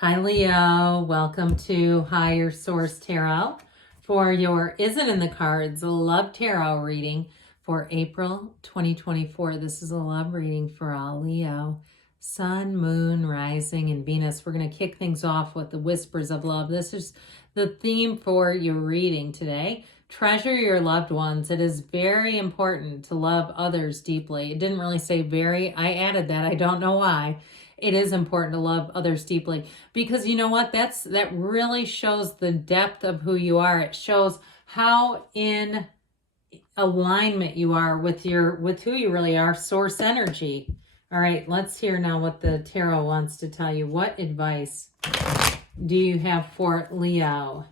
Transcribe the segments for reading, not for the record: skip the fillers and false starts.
Hi Leo, welcome to Higher Source Tarot for your Is It in the Cards Love Tarot reading for April 2024. This is a love reading for all Leo, Sun, Moon, Rising, and Venus. We're going to kick things off with the Whispers of Love. This is the theme for your reading today. Treasure your loved ones. It is very important to love others deeply. It didn't really say very. I added that. I don't know why. It is important to love others deeply because you know what? That really shows the depth of who you are. It shows how in alignment you are with who you really are, source energy. All right, let's hear now what the tarot wants to tell you. What advice do you have for Leo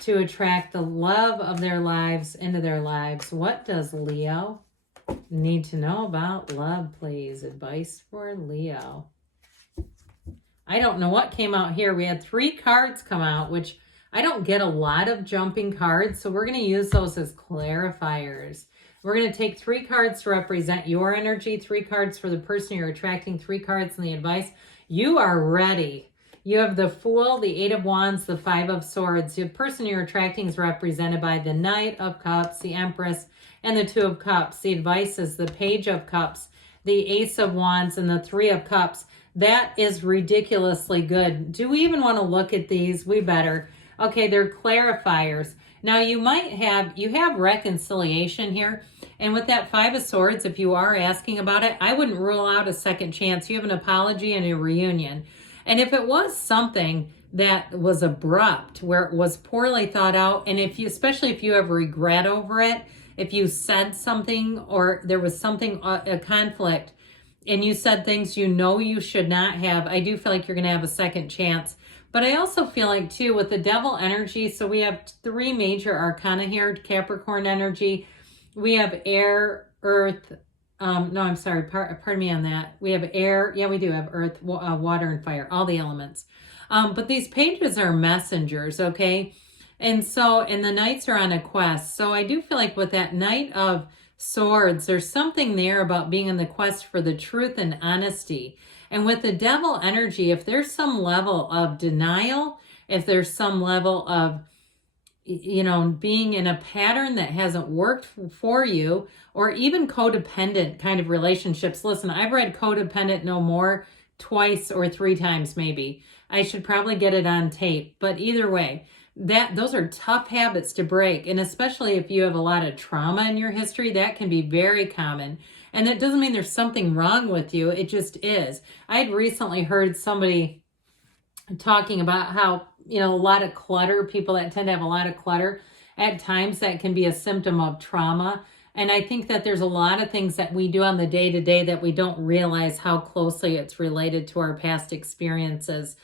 to attract the love of their lives into their lives? What does Leo need to know about love, please? Advice for Leo. I don't know what came out here. We had 3 cards come out, which I don't get a lot of jumping cards, so we're going to use those as clarifiers. We're going to take 3 cards to represent your energy, 3 cards for the person you're attracting, 3 cards in the advice. You are ready. You have the Fool, the 8 of Wands, the 5 of Swords. The person you're attracting is represented by the Knight of Cups, the Empress, and the 2 of Cups. The advice is the Page of Cups, the Ace of Wands, and the 3 of Cups. That is ridiculously good. Do we even want to look at these? We better. Okay, they're clarifiers. Now you have reconciliation here. And with that 5 of Swords, if you are asking about it, I wouldn't rule out a second chance. You have an apology and a reunion. And if it was something that was abrupt, where it was poorly thought out, and especially if you have regret over it, if you said something or there was something, a conflict, and you said things you should not have, I do feel like you're going to have a second chance. But I also feel like, too, with the Devil energy, so we have 3 major arcana here, Capricorn energy. We have air, earth, pardon me on that. We have air, yeah, we do have earth, water, and fire, all the elements. But these pages are messengers, okay? And the knights are on a quest. So I do feel like with that Knight of Swords, there's something there about being in the quest for the truth and honesty. And with the Devil energy, if there's some level of denial, if there's some level of, being in a pattern that hasn't worked for you, or even codependent kind of relationships. Listen, I've read Codependent No More twice or 3 times maybe. I should probably get it on tape. But either way, those are tough habits to break. And especially if you have a lot of trauma in your history, that can be very common. And that doesn't mean there's something wrong with you. It just is. I had recently heard somebody talking about how, a lot of clutter, people that tend to have a lot of clutter, at times that can be a symptom of trauma. And I think that there's a lot of things that we do on the day-to-day that we don't realize how closely it's related to our past experiences.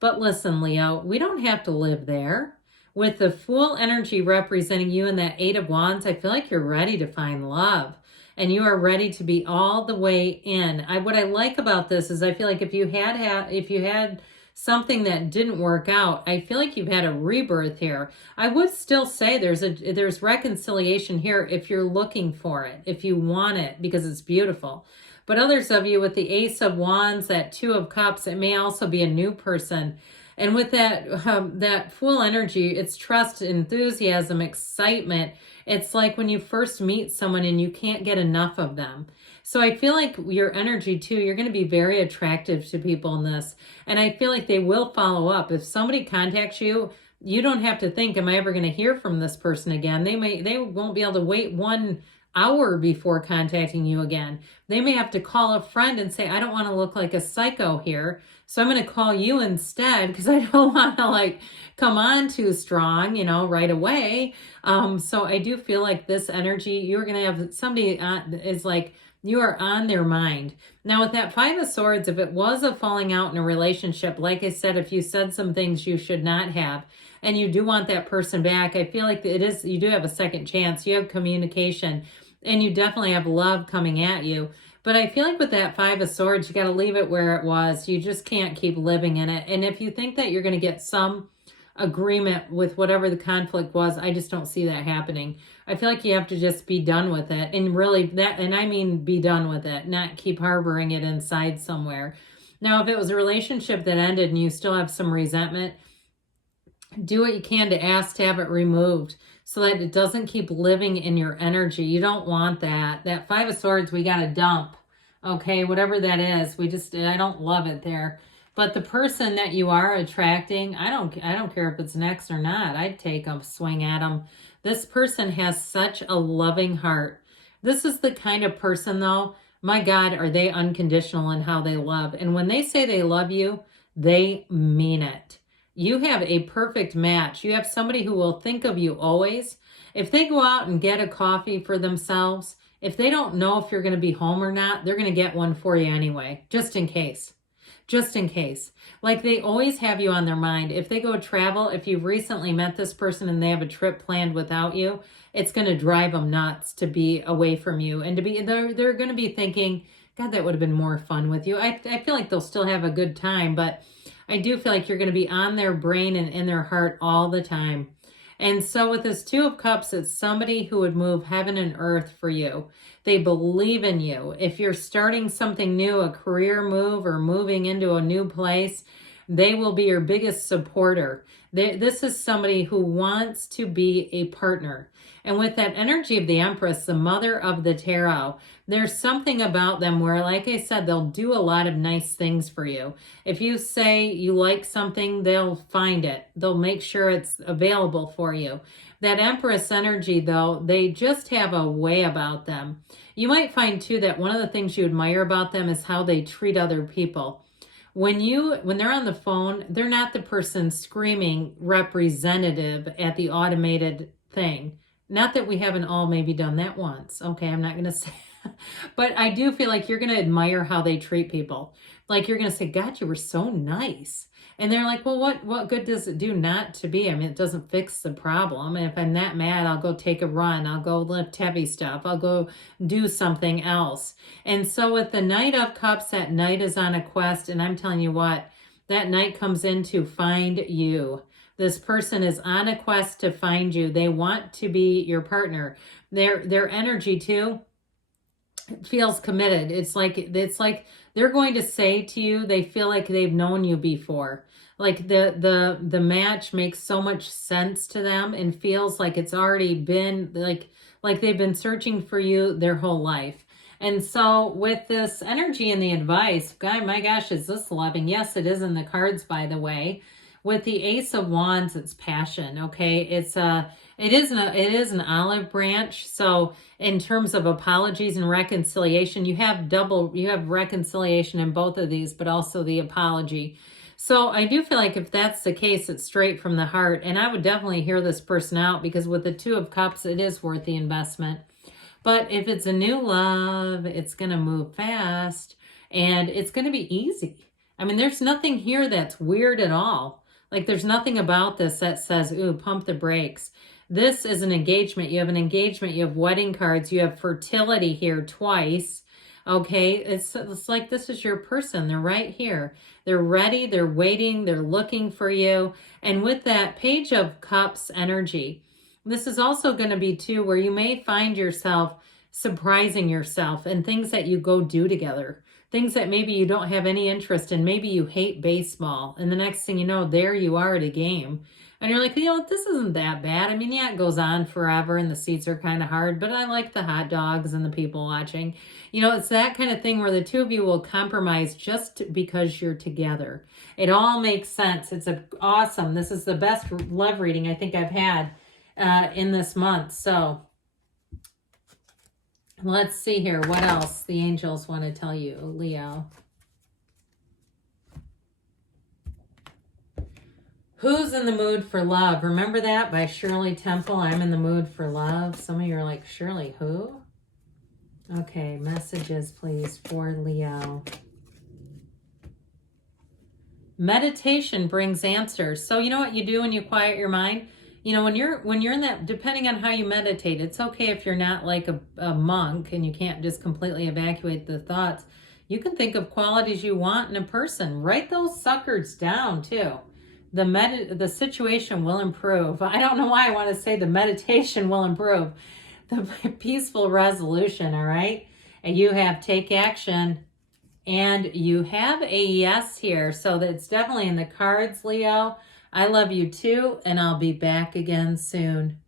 But listen, Leo, we don't have to live there. With the Fool energy representing you in that 8 of Wands, I feel like you're ready to find love. And you are ready to be all the way in. What I like about this is I feel like if you had something that didn't work out, I feel like you've had a rebirth here. I would still say there's reconciliation here if you're looking for it, if you want it, because it's beautiful. But others of you with the Ace of Wands, that 2 of Cups, it may also be a new person. And with that Fool energy, it's trust, enthusiasm, excitement. It's like when you first meet someone and you can't get enough of them. So I feel like your energy too, you're going to be very attractive to people in this. And I feel like they will follow up. If somebody contacts you, you don't have to think, am I ever going to hear from this person again? They won't be able to wait 1 hour before contacting you again. They may have to call a friend and say, I don't want to look like a psycho here, so I'm going to call you instead because I don't want to come on too strong, right away. So I do feel like this energy, you're going to have somebody is like, you are on their mind. Now with that 5 of Swords, if it was a falling out in a relationship, like I said, if you said some things you should not have, and you do want that person back, I feel like you do have a second chance. You have communication, and you definitely have love coming at you. But I feel like with that 5 of Swords, you got to leave it where it was. You just can't keep living in it. And if you think that you're going to get some agreement with whatever the conflict was, I just don't see that happening. I feel like you have to just be done with it. And really and I mean be done with it, not keep harboring it inside somewhere. Now, if it was a relationship that ended and you still have some resentment, do what you can to ask to have it removed so that it doesn't keep living in your energy. You don't want that. That Five of Swords, we got to dump. Okay, whatever that is, I don't love it there. But the person that you are attracting, I don't care if it's an ex or not. I'd take a swing at them. This person has such a loving heart. This is the kind of person, though, my God, are they unconditional in how they love. And when they say they love you, they mean it. You have a perfect match. You have somebody who will think of you always. If they go out and get a coffee for themselves, if they don't know if you're going to be home or not, they're going to get one for you anyway, just in case. Just in case. Like, they always have you on their mind. If they go travel, if you've recently met this person and they have a trip planned without you, it's going to drive them nuts to be away from you. And they're going to be thinking, God, that would have been more fun with you. I feel like they'll still have a good time, but I do feel like you're going to be on their brain and in their heart all the time. And so with this Two of Cups, it's somebody who would move heaven and earth for you. They believe in you. If you're starting something new, a career move or moving into a new place, they will be your biggest supporter. This is somebody who wants to be a partner. And with that energy of the Empress, the mother of the tarot, there's something about them where, like I said, they'll do a lot of nice things for you. If you say you like something, they'll find it. They'll make sure it's available for you. That Empress energy, though, they just have a way about them. You might find, too, that one of the things you admire about them is how they treat other people. When they're on the phone, they're not the person screaming representative at the automated thing. Not that we haven't all maybe done that once. Okay, I'm not going to say. But I do feel like you're going to admire how they treat people. Like, you're going to say, God, you were so nice. And they're like, well, what good does it do not to be? I mean, it doesn't fix the problem. And if I'm that mad, I'll go take a run. I'll go lift heavy stuff. I'll go do something else. And so with the Knight of Cups, that knight is on a quest. And I'm telling you what, that knight comes in to find you. This person is on a quest to find you. They want to be your partner. Their energy, too, feels committed. It's like they're going to say to you, they feel like they've known you before. Like the match makes so much sense to them and feels like it's already been like they've been searching for you their whole life. And so with this energy and the advice, God, my gosh, is this loving? Yes, it is in the cards, by the way. With the Ace of Wands, it's passion, okay? It is an olive branch. So in terms of apologies and reconciliation, you have reconciliation in both of these, but also the apology. So I do feel like if that's the case, it's straight from the heart. And I would definitely hear this person out, because with the Two of Cups, it is worth the investment. But if it's a new love, it's going to move fast and it's going to be easy. I mean, there's nothing here that's weird at all. Like, there's nothing about this that says, ooh, pump the brakes. This is an engagement. You have an engagement. You have wedding cards. You have fertility here twice. Okay, it's like this is your person. They're right here. They're ready. They're waiting. They're looking for you. And with that Page of Cups energy, this is also going to be, too, where you may find yourself surprising yourself and things that you go do together. Things that maybe you don't have any interest in. Maybe you hate baseball. And the next thing you know, there you are at a game. And you're like, this isn't that bad. I mean, yeah, it goes on forever and the seats are kind of hard, but I like the hot dogs and the people watching. It's that kind of thing where the two of you will compromise just because you're together. It all makes sense. It's awesome. This is the best love reading I think I've had in this month. So let's see here. What else the angels want to tell you, Leo? Who's in the mood for love? Remember that by Shirley Temple? I'm in the mood for love. Some of you are like, Shirley, who? Okay, messages, please, for Leo. Meditation brings answers. So you know what you do when you quiet your mind? When you're in that, depending on how you meditate, it's okay if you're not like a monk and you can't just completely evacuate the thoughts. You can think of qualities you want in a person. Write those suckers down too. The situation will improve. I don't know why I want to say the meditation will improve. The peaceful resolution, all right? And you have take action. And you have a yes here, so that's definitely in the cards, Leo. I love you too, and I'll be back again soon.